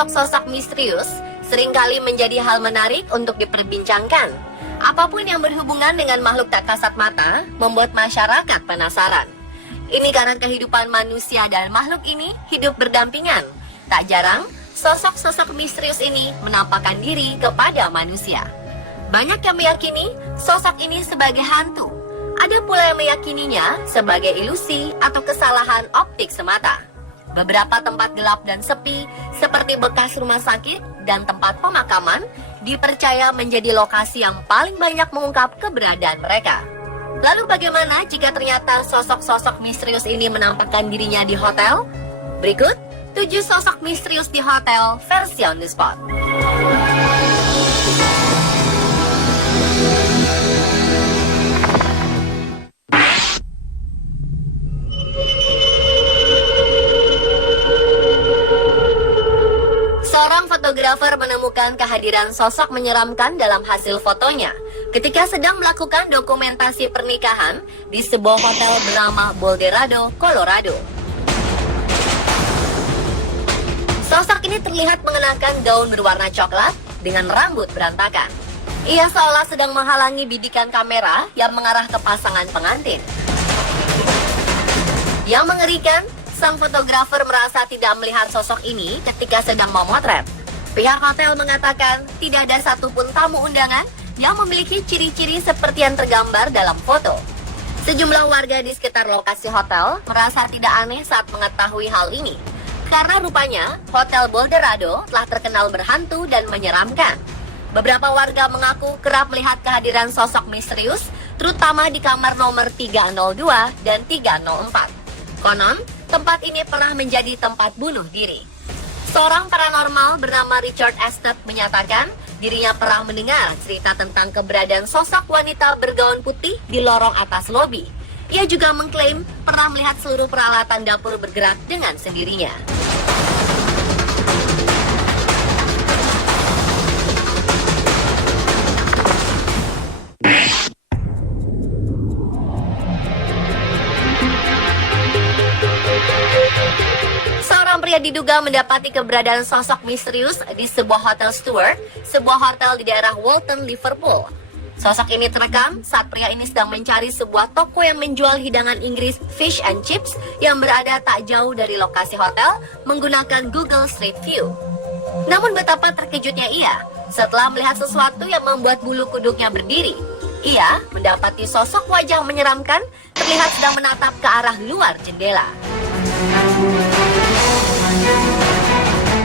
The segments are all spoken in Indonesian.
sosok-sosok misterius seringkali menjadi hal menarik untuk diperbincangkan. Apapun yang berhubungan dengan makhluk tak kasat mata membuat masyarakat penasaran. Ini karena kehidupan manusia dan makhluk ini hidup berdampingan. Tak jarang, sosok-sosok misterius ini menampakkan diri kepada manusia. Banyak yang meyakini sosok ini sebagai hantu. Ada pula yang meyakininya sebagai ilusi atau kesalahan optik semata. Beberapa tempat gelap dan sepi, seperti bekas rumah sakit dan tempat pemakaman, dipercaya menjadi lokasi yang paling banyak mengungkap keberadaan mereka. Lalu bagaimana jika ternyata sosok-sosok misterius ini menampakkan dirinya di hotel? Berikut 7 sosok misterius di hotel versi on the spot. Seorang fotografer menemukan kehadiran sosok menyeramkan dalam hasil fotonya ketika sedang melakukan dokumentasi pernikahan di sebuah hotel bernama Boulderado, Colorado. Sosok ini terlihat mengenakan gaun berwarna coklat dengan rambut berantakan. Ia seolah sedang menghalangi bidikan kamera yang mengarah ke pasangan pengantin. Yang mengerikan, sang fotografer merasa tidak melihat sosok ini ketika sedang memotret. Pihak hotel mengatakan tidak ada satupun tamu undangan yang memiliki ciri-ciri seperti yang tergambar dalam foto. Sejumlah warga di sekitar lokasi hotel merasa tidak aneh saat mengetahui hal ini, karena rupanya Hotel Boulderado telah terkenal berhantu dan menyeramkan. Beberapa warga mengaku kerap melihat kehadiran sosok misterius, terutama di kamar nomor 302 dan 304. Konon, tempat ini pernah menjadi tempat bunuh diri. Seorang paranormal bernama Richard Estep menyatakan dirinya pernah mendengar cerita tentang keberadaan sosok wanita bergaun putih di lorong atas lobi. Ia juga mengklaim pernah melihat seluruh peralatan dapur bergerak dengan sendirinya. Pria diduga mendapati keberadaan sosok misterius di sebuah hotel Stewart, sebuah hotel di daerah Walton, Liverpool. Sosok ini terekam saat pria ini sedang mencari sebuah toko yang menjual hidangan Inggris fish and chips yang berada tak jauh dari lokasi hotel menggunakan Google Street View. Namun betapa terkejutnya ia setelah melihat sesuatu yang membuat bulu kuduknya berdiri. Ia mendapati sosok wajah menyeramkan terlihat sedang menatap ke arah luar jendela.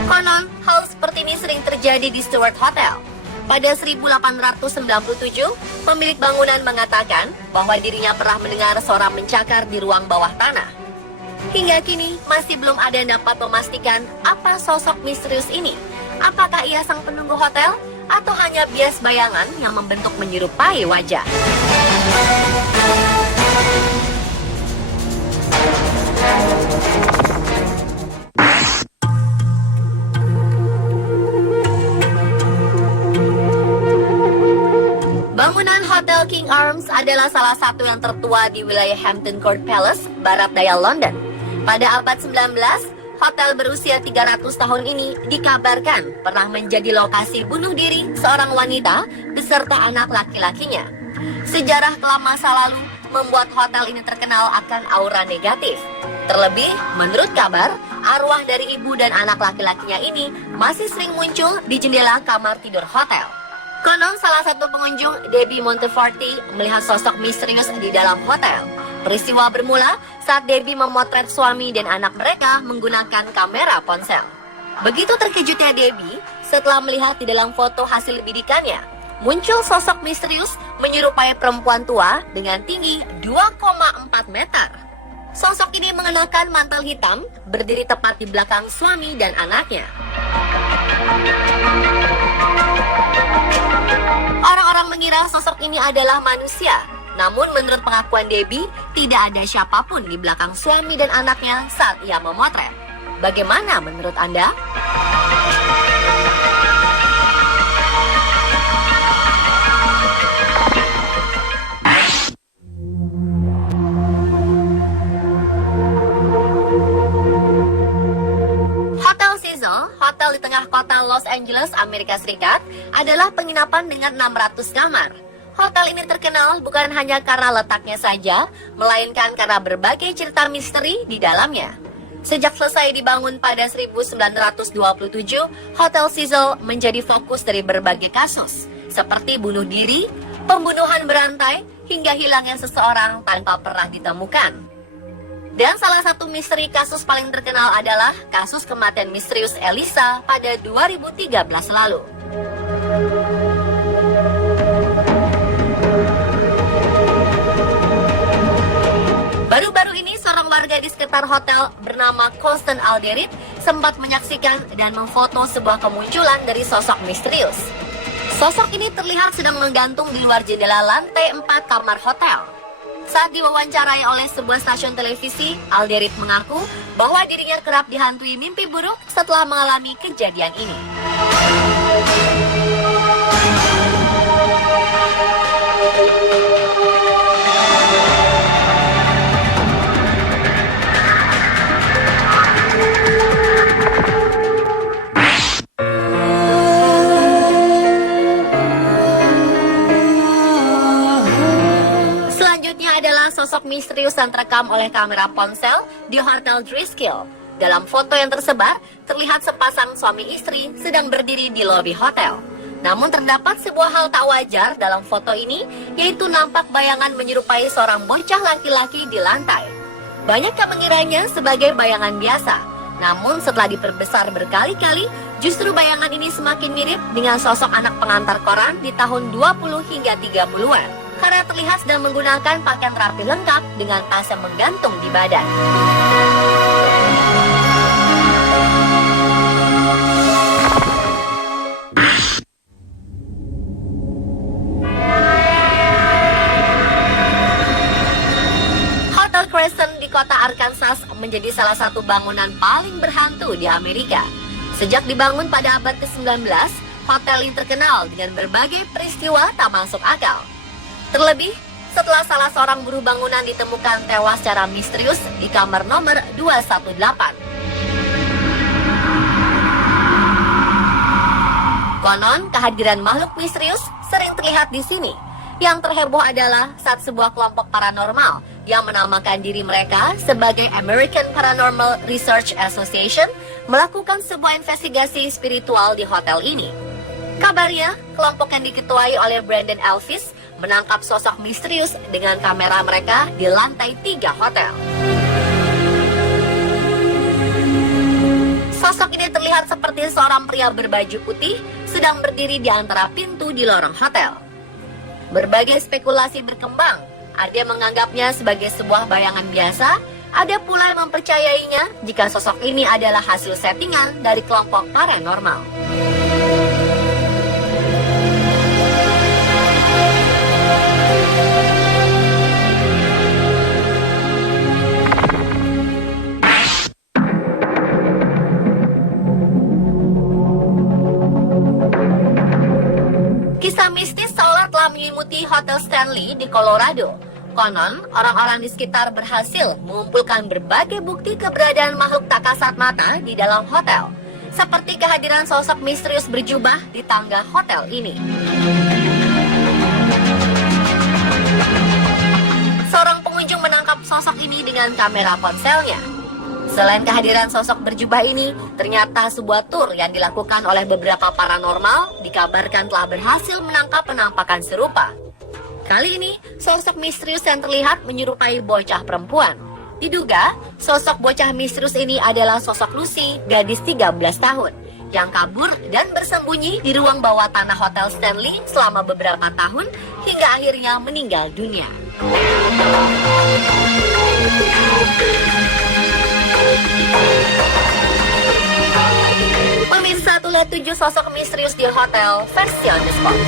Konon, hal seperti ini sering terjadi di Stewart Hotel. Pada 1897, pemilik bangunan mengatakan bahwa dirinya pernah mendengar suara mencakar di ruang bawah tanah. Hingga kini, masih belum ada yang dapat memastikan apa sosok misterius ini. Apakah ia sang penunggu hotel atau hanya bias bayangan yang membentuk menyerupai wajah? Bangunan Hotel King Arms adalah salah satu yang tertua di wilayah Hampton Court Palace, barat daya London. Pada abad 19, hotel berusia 300 tahun ini dikabarkan pernah menjadi lokasi bunuh diri seorang wanita beserta anak laki-lakinya. Sejarah kelam masa lalu membuat hotel ini terkenal akan aura negatif. Terlebih, menurut kabar, arwah dari ibu dan anak laki-lakinya ini masih sering muncul di jendela kamar tidur hotel. Konon salah satu pengunjung, Debbie Monteforti, melihat sosok misterius di dalam hotel. Peristiwa bermula saat Debbie memotret suami dan anak mereka menggunakan kamera ponsel. Begitu terkejutnya Debbie setelah melihat di dalam foto hasil bidikannya, muncul sosok misterius menyerupai perempuan tua dengan tinggi 2,4 meter. Sosok ini mengenakan mantel hitam, berdiri tepat di belakang suami dan anaknya. Orang-orang mengira sosok ini adalah manusia. Namun menurut pengakuan Debbie, tidak ada siapapun di belakang suami dan anaknya saat ia memotret. Bagaimana menurut Anda? Hotel Cecil, hotel di tengah Angeles, Amerika Serikat, adalah penginapan dengan 600 kamar. Hotel ini terkenal bukan hanya karena letaknya saja, melainkan karena berbagai cerita misteri di dalamnya. Sejak selesai dibangun pada 1927, Hotel Cecil menjadi fokus dari berbagai kasus, seperti bunuh diri, pembunuhan berantai, hingga hilangnya seseorang tanpa pernah ditemukan. Dan salah satu misteri kasus paling terkenal adalah kasus kematian misterius Elisa pada 2013 lalu. Baru-baru ini seorang warga di sekitar hotel bernama Constant Alderit sempat menyaksikan dan memfoto sebuah kemunculan dari sosok misterius. Sosok ini terlihat sedang menggantung di luar jendela lantai 4 kamar hotel. Saat diwawancarai oleh sebuah stasiun televisi, Alderit mengaku bahwa dirinya kerap dihantui mimpi buruk setelah mengalami kejadian ini. Adalah sosok misterius yang terekam oleh kamera ponsel di Hotel Driskill. Dalam foto yang tersebar, terlihat sepasang suami istri sedang berdiri di lobi hotel. Namun terdapat sebuah hal tak wajar dalam foto ini, yaitu nampak bayangan menyerupai seorang bocah laki-laki di lantai. Banyak yang mengiranya sebagai bayangan biasa. Namun setelah diperbesar berkali-kali, justru bayangan ini semakin mirip dengan sosok anak pengantar koran di tahun 20 hingga 30-an. Karena terlihat sedang menggunakan pakaian rapi lengkap dengan tas yang menggantung di badan. Hotel Crescent di kota Arkansas menjadi salah satu bangunan paling berhantu di Amerika. Sejak dibangun pada abad ke-19, hotel ini terkenal dengan berbagai peristiwa tak masuk akal. Terlebih, setelah salah seorang buruh bangunan ditemukan tewas secara misterius di kamar nomor 218. Konon, kehadiran makhluk misterius sering terlihat di sini. Yang terheboh adalah saat sebuah kelompok paranormal yang menamakan diri mereka sebagai American Paranormal Research Association melakukan sebuah investigasi spiritual di hotel ini. Kabarnya, kelompok yang diketuai oleh Brandon Elvis menangkap sosok misterius dengan kamera mereka di lantai 3 hotel. Sosok ini terlihat seperti seorang pria berbaju putih sedang berdiri di antara pintu di lorong hotel. Berbagai spekulasi berkembang, ada yang menganggapnya sebagai sebuah bayangan biasa, ada pula yang mempercayainya jika sosok ini adalah hasil settingan dari kelompok paranormal. Kisah mistis seolah telah menyelimuti Hotel Stanley di Colorado. Konon, orang-orang di sekitar berhasil mengumpulkan berbagai bukti keberadaan makhluk tak kasat mata di dalam hotel, seperti kehadiran sosok misterius berjubah di tangga hotel ini. Seorang pengunjung menangkap sosok ini dengan kamera ponselnya. Selain kehadiran sosok berjubah ini, ternyata sebuah tur yang dilakukan oleh beberapa paranormal dikabarkan telah berhasil menangkap penampakan serupa. Kali ini, sosok misterius yang terlihat menyerupai bocah perempuan. Diduga, sosok bocah misterius ini adalah sosok Lucy, gadis 13 tahun, yang kabur dan bersembunyi di ruang bawah tanah Hotel Stanley selama beberapa tahun hingga akhirnya meninggal dunia. Pemirsa, itulah 7 sosok misterius di hotel versi on the spot.